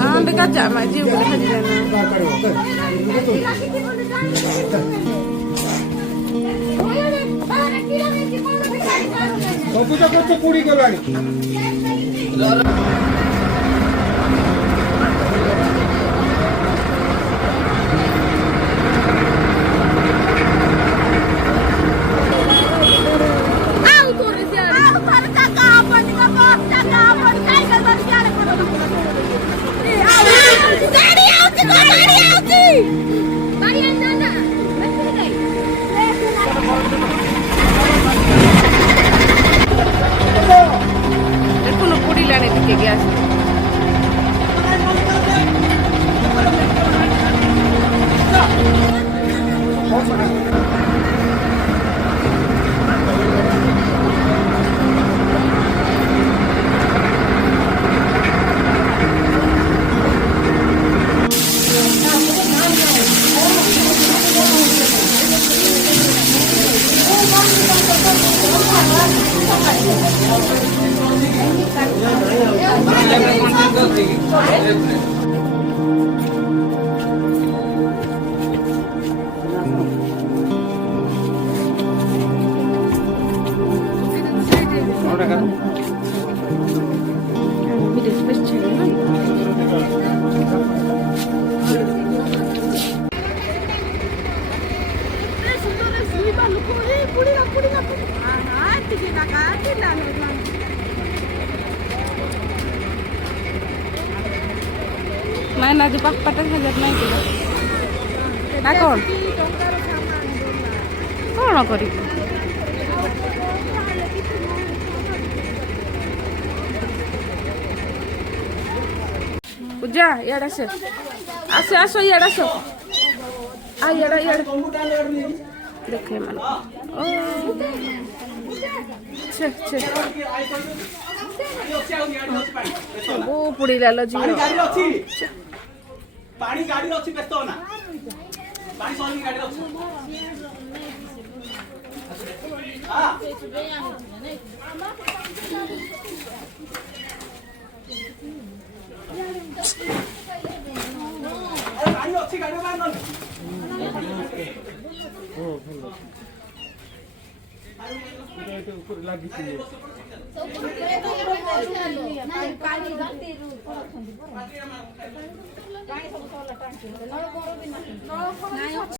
Ambil kacak mak jiu boleh haji dana. Kau tu kau cukuri kau lagi. Eccolo pure là nei che gas. Main aja pak patah hajar naik juga. Nah kon, kau kori. Uja, ya ase, aso ya aso. Ah ya. Dekhe mana. Oh, cek. Oh, puri lalo ji. पानी गाड़ी अच्छी व्यस्त होना पानी solving गाड़ी अच्छी हां गाड़ी अच्छी गाड़ी बाहर न ओ हेलो ऊपर लागी थी पानी गलती पानी सब सोला टांकी नळ कोरो भी नाही